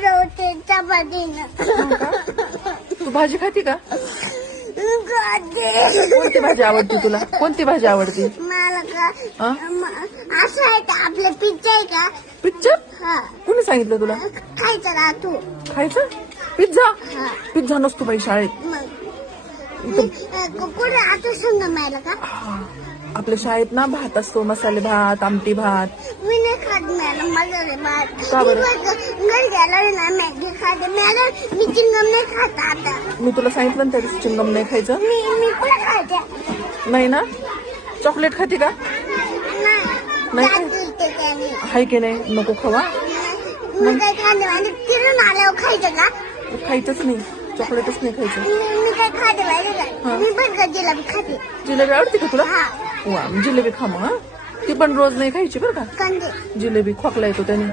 जेवते चपातीनं. तू भाजी खाती का? खाते. कोणती भाजी आवडते तुला? कोणती भाजी आवडते? मला का हा? असं आहे का आपलं पिझ्झा आहे का? पिक्चर? हा कोणी सांगितलं तुला खायचं राहतो. खायचं? पिझ्झा? हा पिझ्झा नसतो बाई शाळेत. मग कुठे आता सांगा मला का? आपल्या शाळेत ना भात असतो, मसाले भात, आमटी भात. मी नाही खात मॅडम, माझं रे भात. का बरं? घरी गेल्यावर ना मॅगी खाते मॅडम. मी चिंगम नाही खात आता. मी तुला सांगितलं ना त्या दिवशी चिंगम नाही खायचं. मी पण खाते. नाही ना? चॉकलेट खाते का? नाही जातील ते त्याने. हाय की नाही? नको खावा. मी काय खाते म्हणजे फिरून आल्यावर खायचं का? खायचंच नाही, चॉकलेटच नाही खायचं. मी काय खाते माहिती हा. का? मी पण जिलेबी खाते. जिलेबी आवडते का तुला? हा वा, जिलेबी खा मग. ती पण रोज नाही खायची बरं का. कंदे. जिलेबी खोकला येतो त्याने.